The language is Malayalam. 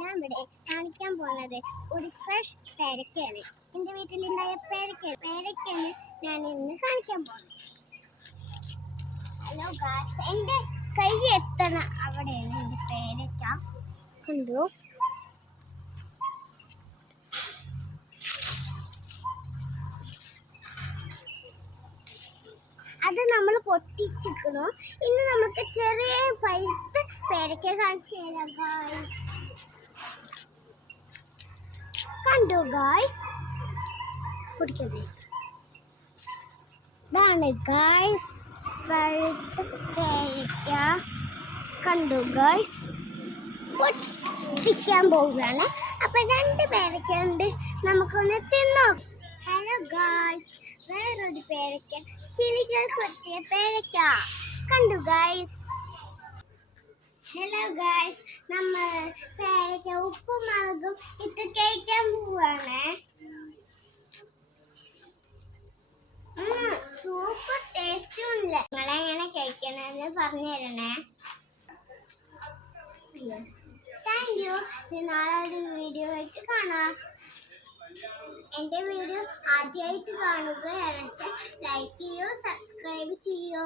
ഞാൻ ഇവിടെ കാണിക്കാൻ പോകുന്നത് ഒരു ഫ്രഷ് പേരക്കയാണ്. എൻ്റെ വീട്ടിലുണ്ടായ പേരക്കയാണ് ഞാൻ ഇന്ന് കാണിക്കാൻ പോകുന്നത്. ഹലോ ഗായ്സ്, എൻ്റെ കൈ എത്തണ അവിടെയാണ് എൻ്റെ പേരക്ക. കണ്ടു? അത് നമ്മൾ പൊട്ടിച്ചിരിക്കണു. ഇനി നമുക്ക് ചെറിയ പഴുത്ത പേരക്ക കാണിച്ചു തരാം ഗായ്സ്. കണ്ടു ഗായ്സ്? പൊടിക്കണ്ടേ? ഇതാണ് ഗായ്സ് പഴുത്ത പേരക്ക. കണ്ടു ഗായ്സ്? പൊട്ടിക്കാൻ പോവുകയാണ്. അപ്പൊ 2 പേരക്ക ഉണ്ട്, നമുക്കൊന്ന് തിന്നോ. ഹലോ ഗായ്സ്, വേറൊരു പേരക്ക, കിളികൾ കൊത്തിയ പേരക്ക. കണ്ടു ഗായ്സ്? ഹലോ ഗായ്സ്, നമ്മൾ പേരക്ക ഉപ്പും മുളകും ഇട്ട് കഴിക്കാൻ പോവാണ്. സൂപ്പർ ടേസ്റ്റും ഉണ്ട്. നിങ്ങളെങ്ങനെ കഴിക്കണമെന്ന് പറഞ്ഞു തരണേ. Thank you. നാളെ ഒരു വീഡിയോ ആയിട്ട് കാണാം. എൻ്റെ വീഡിയോ ആദ്യമായിട്ട് കാണുകയാണെന്ന് വെച്ചാൽ ലൈക്ക് ചെയ്യൂ, സബ്സ്ക്രൈബ് ചെയ്യൂ.